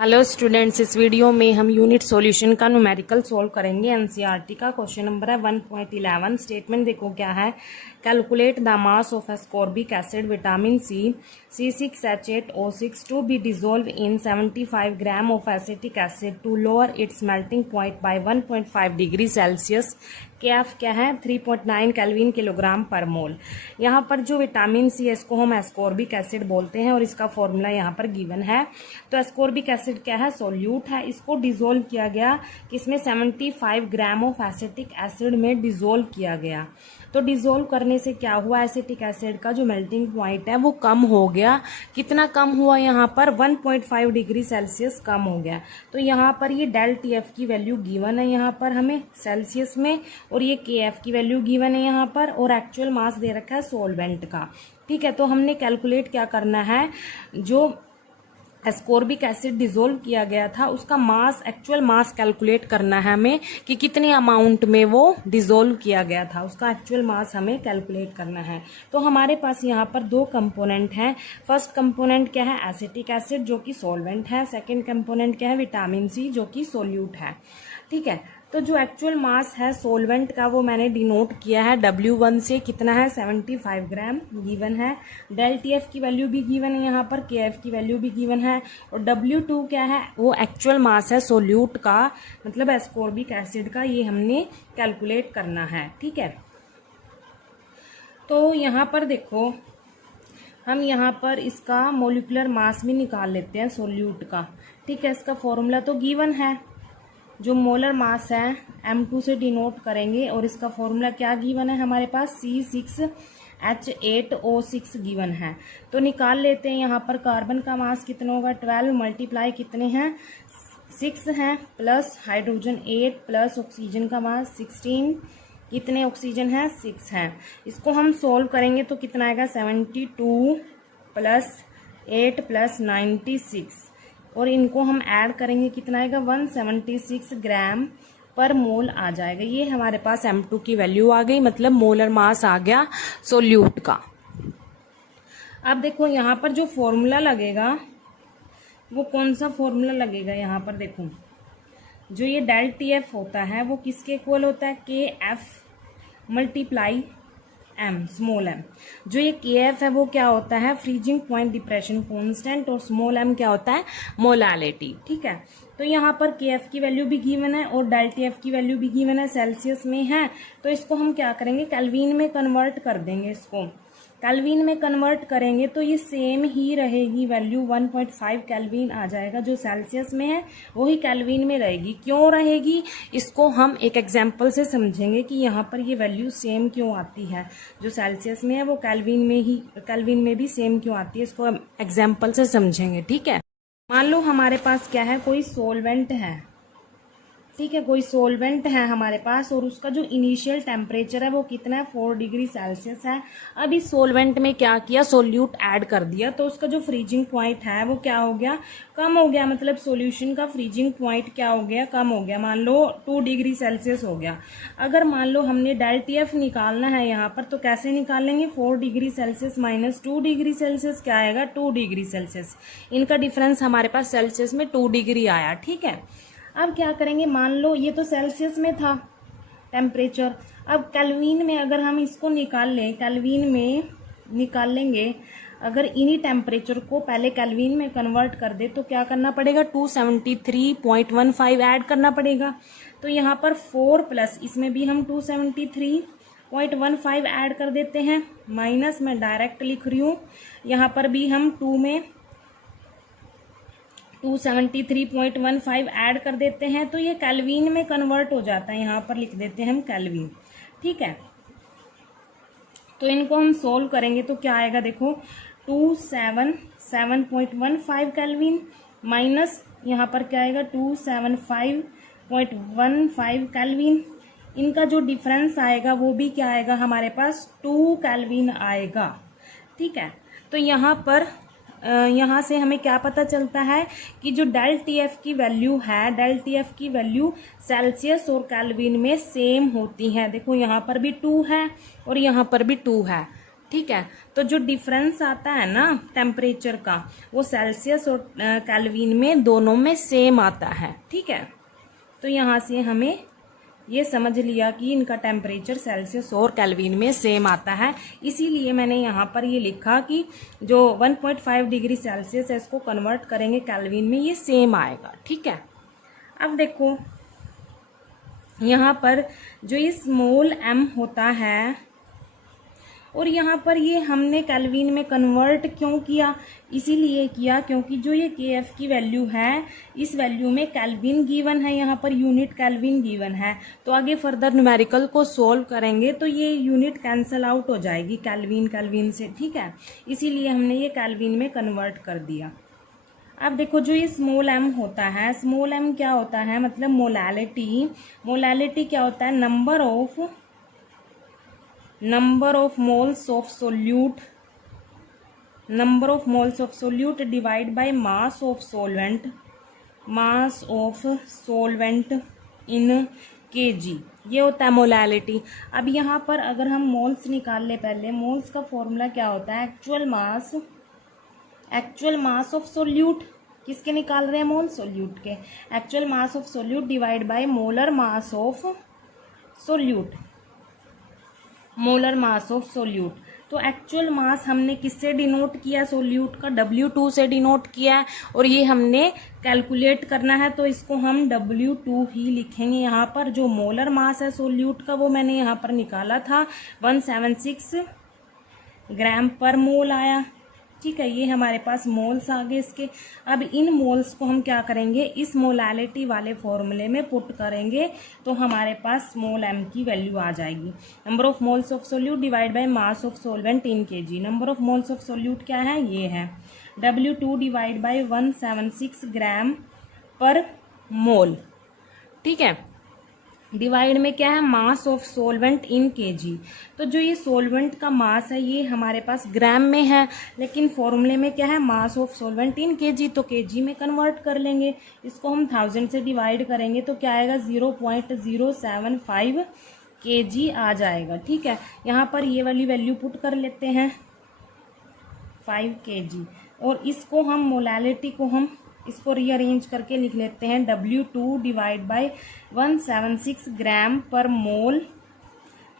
Hello students, इस video में हम यूनिट सॉल्यूशन का न्यूमेरिकल सॉल्व करेंगे। एनसीईआरटी का क्वेश्चन नंबर है 1.11। स्टेटमेंट देखो क्या है। Calculate the mass of ascorbic acid vitamin C C6H8O6 to be dissolve in 75 gram of acetic acid to lower its melting point by 1.5 degree Celsius. KF क्या है 3.9 kelvin kilogram पर मोल। यहाँ पर जो विटामिन सी है इसको हम एस्कॉर्बिक एसिड बोलते हैं और इसका फॉर्मूला यहाँ पर गिवन है। तो एस्कॉर्बिक एसिड क्या है, सोल्यूट है। इसको डिजोल्व किया गया किसमें, 75 ग्राम ऑफ एसिटिक एसिड में डिजोल्व किया गया। तो डिजोल्व करने से क्या हुआ, एसिटिक एसिड का जो मेल्टिंग पॉइंट है वो कम हो गया। कितना कम हुआ, यहाँ पर 1.5 डिग्री सेल्सियस कम हो गया। तो यहाँ पर ये डेल TF की वैल्यू गिवन है यहाँ पर हमें सेल्सियस में, और ये KF की वैल्यू गिवन है यहाँ पर, और एक्चुअल मास दे रखा है सोलवेंट का। ठीक है, तो हमने कैलकुलेट क्या करना है, जो एस्कॉर्बिक एसिड डिजोल्व किया गया था उसका मास, एक्चुअल मास कैलकुलेट करना है हमें कि कितने अमाउंट में वो डिजोल्व किया गया था, उसका एक्चुअल मास हमें कैलकुलेट करना है। तो हमारे पास यहाँ पर दो कंपोनेंट हैं। फर्स्ट कंपोनेंट क्या है, एसिटिक एसिड जो कि सॉल्वेंट है। सेकेंड कंपोनेंट क्या है, विटामिन सी जो कि सोल्यूट है। ठीक है, तो जो एक्चुअल मास है सोलवेंट का वो मैंने डिनोट किया है W1 से। कितना है, 75 ग्राम गिवन है। डेल TF की वैल्यू भी गिवन है यहाँ पर, KF की वैल्यू भी गिवन है। और W2 क्या है, वो एक्चुअल मास है सोल्यूट का, मतलब एस्कॉर्बिक एसिड का, ये हमने कैलकुलेट करना है। ठीक है, तो यहाँ पर देखो हम यहाँ पर इसका मोलिकुलर मास भी निकाल लेते हैं सोल्यूट का। ठीक है, इसका फॉर्मूला तो गिवन है, जो मोलर मास है M2 से डिनोट करेंगे, और इसका फॉर्मूला क्या गिवन है हमारे पास, C6H8O6 गिवन है। तो निकाल लेते हैं। यहाँ पर कार्बन का मास कितना होगा, 12 मल्टीप्लाई कितने हैं, 6 हैं, प्लस हाइड्रोजन 8 प्लस ऑक्सीजन का मास 16, कितने ऑक्सीजन है, 6 हैं। इसको हम सोल्व करेंगे तो कितना आएगा, 72 प्लस 8 प्लस 96, और इनको हम ऐड करेंगे कितना आएगा, 176 ग्राम पर मोल आ जाएगा। ये हमारे पास M2 की वैल्यू आ गई, मतलब मोलर मास आ गया सोल्यूट का। अब देखो यहाँ पर जो फॉर्मूला लगेगा वो कौन सा फॉर्मूला लगेगा, यहाँ पर देखो जो ये डेल TF होता है वो किसके इक्वल होता है, KF multiply M, small m। जो ये KF है वो क्या होता है, फ्रीजिंग पॉइंट डिप्रेशन कांस्टेंट, और स्मॉल m क्या होता है, मोलालिटी। ठीक है, तो यहाँ पर KF की वैल्यू भी गिवन है और डेल TF की वैल्यू भी गिवन है, सेल्सियस में है। तो इसको हम क्या करेंगे, केल्विन में कन्वर्ट कर देंगे। इसको केल्विन में कन्वर्ट करेंगे तो ये सेम ही रहेगी वैल्यू, 1.5 केल्विन आ जाएगा। जो सेल्सियस में है वही केल्विन में रहेगी। क्यों रहेगी, इसको हम एक एग्जांपल से समझेंगे कि यहाँ पर ये वैल्यू सेम क्यों आती है। जो सेल्सियस में है वो केल्विन में भी सेम क्यों आती है, इसको हम एग्जाम्पल से समझेंगे। ठीक है, मान लो हमारे पास क्या है, कोई सोलवेंट है। ठीक है, कोई सोलवेंट है हमारे पास, और उसका जो इनिशियल टेम्परेचर है वो कितना है, 4 डिग्री सेल्सियस है। अब इस सोलवेंट में क्या किया, सोल्यूट ऐड कर दिया, तो उसका जो फ्रीजिंग पॉइंट है वो क्या हो गया, कम हो गया। मतलब सॉल्यूशन का फ्रीजिंग पॉइंट क्या हो गया, कम हो गया। मान लो 2 डिग्री सेल्सियस हो गया। अगर मान लो हमने डेल TF निकालना है यहाँ पर, तो कैसे निकालेंगे, 4 degree Celsius minus 2 degree Celsius क्या आएगा, 2 डिग्री सेल्सियस। इनका डिफरेंस हमारे पास सेल्सियस में 2 डिग्री आया। ठीक है, अब क्या करेंगे, मान लो ये तो सेल्सियस में था टेम्परेचर, अब केल्विन में अगर हम इसको निकाल लें, केल्विन में निकाल लेंगे, अगर इन्हीं टेम्परेचर को पहले केल्विन में कन्वर्ट कर दे तो क्या करना पड़ेगा, 273.15 ऐड करना पड़ेगा। तो यहाँ पर 4 प्लस इसमें भी हम 273.15 ऐड कर देते हैं, माइनस मैं डायरेक्ट लिख रही हूँ, यहाँ पर भी हम 2 में 273.15 ऐड कर देते हैं, तो ये केल्विन में कन्वर्ट हो जाता है। यहाँ पर लिख देते हैं हम केल्विन। ठीक है, तो इनको हम सोल्व करेंगे तो क्या आएगा, देखो 277.15 केल्विन माइनस यहाँ पर क्या आएगा, 275.15 केल्विन। इनका जो डिफरेंस आएगा वो भी क्या आएगा, हमारे पास 2 केल्विन आएगा। ठीक है, तो यहाँ से हमें क्या पता चलता है कि जो डेल TF की वैल्यू है, डेल TF की वैल्यू सेल्सियस और केल्विन में सेम होती है। देखो यहाँ पर भी 2 है और यहाँ पर भी 2 है। ठीक है। तो जो डिफरेंस आता है ना टेम्परेचर का, वो सेल्सियस और केल्विन में दोनों में सेम आता है। ठीक है, तो यहाँ से हमें ये समझ लिया कि इनका टेम्परेचर सेल्सियस और केल्विन में सेम आता है। इसीलिए मैंने यहाँ पर ये लिखा कि जो 1.5 डिग्री सेल्सियस है इसको कन्वर्ट करेंगे केल्विन में, ये सेम आएगा। ठीक है, अब देखो यहाँ पर जो ये स्मॉल m होता है और यहाँ पर ये हमने केल्विन में कन्वर्ट क्यों किया, इसीलिए किया क्योंकि जो ये KF की वैल्यू है, इस वैल्यू में केल्विन गिवन है, यहाँ पर यूनिट केल्विन गिवन है। तो आगे फर्दर न्यूमेरिकल को सोल्व करेंगे तो ये यूनिट कैंसल आउट हो जाएगी केल्विन से। ठीक है, इसीलिए हमने ये केल्विन में कन्वर्ट कर दिया। अब देखो जो ये स्मॉल m होता है, स्मॉल m क्या होता है, मतलब मोलैलिटी। मोलैलिटी क्या होता है, number of moles of solute, number of moles of solute divide by mass of solvent in kg, ये होता है मोलैलिटी। अब यहाँ पर अगर हम मोल्स निकाल ले, पहले मोल्स का फॉर्मूला क्या होता है, एक्चुअल मास ऑफ सोल्यूट, किसके निकाल रहे हैं, मोल सोल्यूट के। Actual mass of solute divide by molar mass of solute, molar mass of solute. तो एक्चुअल मास हमने किससे डिनोट किया, सोल्यूट का W2 से डिनोट किया, और ये हमने कैलकुलेट करना है तो इसको हम W2 ही लिखेंगे। यहाँ पर जो मोलर मास है सोल्यूट का वो मैंने यहाँ पर निकाला था, 176 ग्राम पर मोल आया। ठीक है, ये हमारे पास मोल्स आ गए इसके। अब इन मोल्स को हम क्या करेंगे, इस मोलैलिटी वाले फॉर्मूले में पुट करेंगे तो हमारे पास स्मॉल m की वैल्यू आ जाएगी। Number of moles of solute divide by mass of solvent in kg। Number of moles of solute क्या है, ये है W2 डिवाइड बाय 176 ग्राम पर मोल। ठीक है, डिवाइड में क्या है, mass of solvent in kg। तो जो ये सोलवेंट का मास है ये हमारे पास ग्राम में है, लेकिन फॉर्मूले में क्या है, mass of solvent in kg, तो kg में कन्वर्ट कर लेंगे। इसको हम 1000 से डिवाइड करेंगे तो क्या आएगा, 0.075 kg आ जाएगा। ठीक है, यहाँ पर ये वाली वैल्यू पुट कर लेते हैं 5 kg, और इसको हम मोलैलिटी को हम इसको रीअरेंज करके लिख लेते हैं W2 डिवाइड बाय 176 ग्राम पर मोल,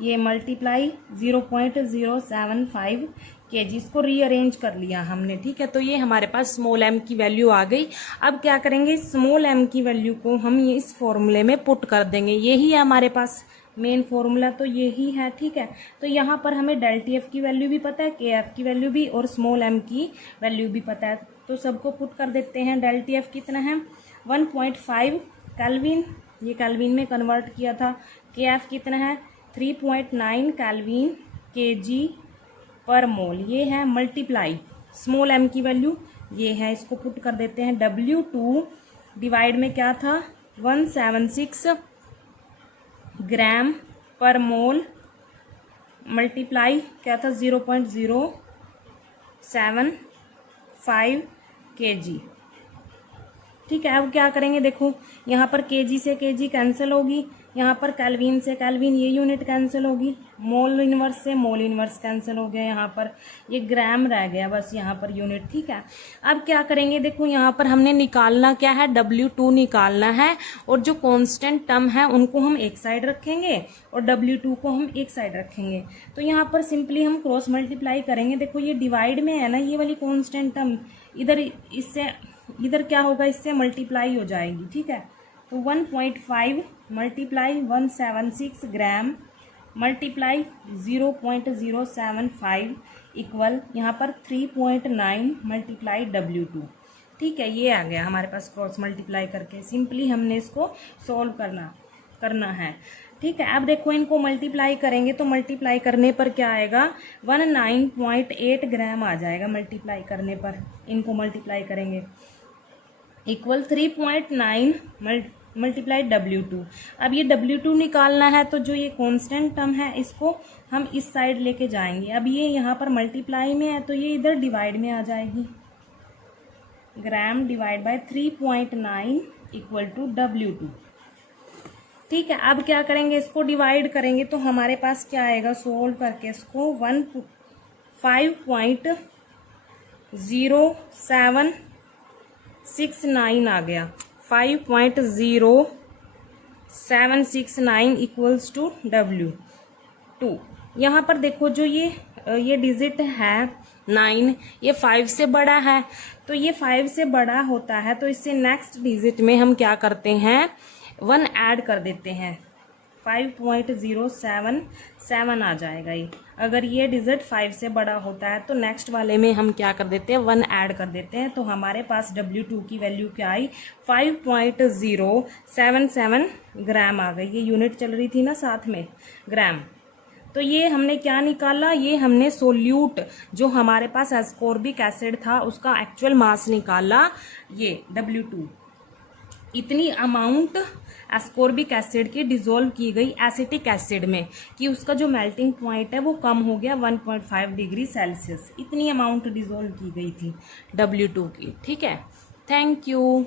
ये मल्टीप्लाई 0.075 kg, इसको रीअरेंज कर लिया हमने। ठीक है, तो ये हमारे पास स्मॉल m की वैल्यू आ गई। अब क्या करेंगे, स्मॉल m की वैल्यू को हम ये इस फॉर्मूले में पुट कर देंगे। यही है हमारे पास मेन फॉर्मूला, तो यही है। ठीक है, तो यहाँ पर हमें डेल्टा एफ की वैल्यू भी पता है, KF की वैल्यू भी, और स्मॉल m की वैल्यू भी पता है, तो सबको पुट कर देते हैं। डेल्टा एफ कितना है, 1.5 केल्विन, ये केल्विन में कन्वर्ट किया था। KF कितना है, 3.9 केल्विन kg पर मोल, ये है मल्टीप्लाई स्मॉल m की वैल्यू ये है, इसको पुट कर देते हैं। W2 डिवाइड में क्या था, 176 ग्राम पर मोल, मल्टीप्लाई क्या था, 0.075 kg। ठीक है, अब क्या करेंगे, देखो यहाँ पर kg से kg कैंसिल होगी, यहाँ पर केल्विन से केल्विन ये यूनिट कैंसिल होगी, मोल इनवर्स से मोल इनवर्स कैंसिल हो गया, यहाँ पर ये ग्राम रह गया बस यहाँ पर यूनिट। ठीक है, अब क्या करेंगे, देखो यहाँ पर हमने निकालना क्या है, W2 निकालना है, और जो कांस्टेंट टर्म है उनको हम एक साइड रखेंगे और W2 को हम एक साइड रखेंगे। तो यहाँ पर सिंपली हम क्रॉस मल्टीप्लाई करेंगे। देखो ये डिवाइड में है ना, ये वाली कांस्टेंट टर्म इधर, इससे इधर क्या होगा, इससे मल्टीप्लाई हो जाएगी। ठीक है, तो 1.5 मल्टीप्लाई 176 ग्राम मल्टीप्लाई 0.075 इक्वल यहाँ पर 3.9 मल्टीप्लाई W2। ठीक है, ये आ गया हमारे पास क्रॉस मल्टीप्लाई करके। सिंपली हमने इसको सॉल्व करना है। ठीक है, अब देखो इनको मल्टीप्लाई करेंगे तो मल्टीप्लाई करने पर क्या आएगा, 19.8 ग्राम आ जाएगा। मल्टीप्लाई करने पर इनको मल्टीप्लाई करेंगे इक्वल 3.9 मल्टीप्लाई W2। अब ये W2 निकालना है, तो जो ये कांस्टेंट टर्म है इसको हम इस साइड लेके जाएंगे। अब ये यहाँ पर मल्टीप्लाई में है तो ये इधर डिवाइड में आ जाएगी, gram divide by 3.9 equal to W2। ठीक है, अब क्या करेंगे, इसको डिवाइड करेंगे तो हमारे पास क्या आएगा, सोल्व करके इसको 5.0769 आ गया। 5.0769 इक्वल्स टू W2। यहाँ पर देखो जो ये डिजिट है 9, ये 5 से बड़ा है, तो ये 5 से बड़ा होता है तो इससे नेक्स्ट डिजिट में हम क्या करते हैं, 1 ऐड कर देते हैं। 5.077 आ जाएगा ये। अगर ये डिजिट 5 से बड़ा होता है तो नेक्स्ट वाले में हम क्या कर देते हैं, 1 ऐड कर देते हैं। तो हमारे पास W2 की वैल्यू क्या आई, 5.077 ग्राम आ गई। ये यूनिट चल रही थी ना साथ में, ग्राम। तो ये हमने क्या निकाला, ये हमने सोल्यूट जो हमारे पास एस्कॉर्बिक एसिड था उसका एक्चुअल मास निकाला, ये W2। इतनी अमाउंट एस्कॉर्बिक एसिड की डिसॉल्व की गई एसिटिक एसिड में कि उसका जो मेल्टिंग पॉइंट है वो कम हो गया 1.5 डिग्री सेल्सियस। इतनी अमाउंट डिसॉल्व की गई थी W2 की। ठीक है, थैंक यू।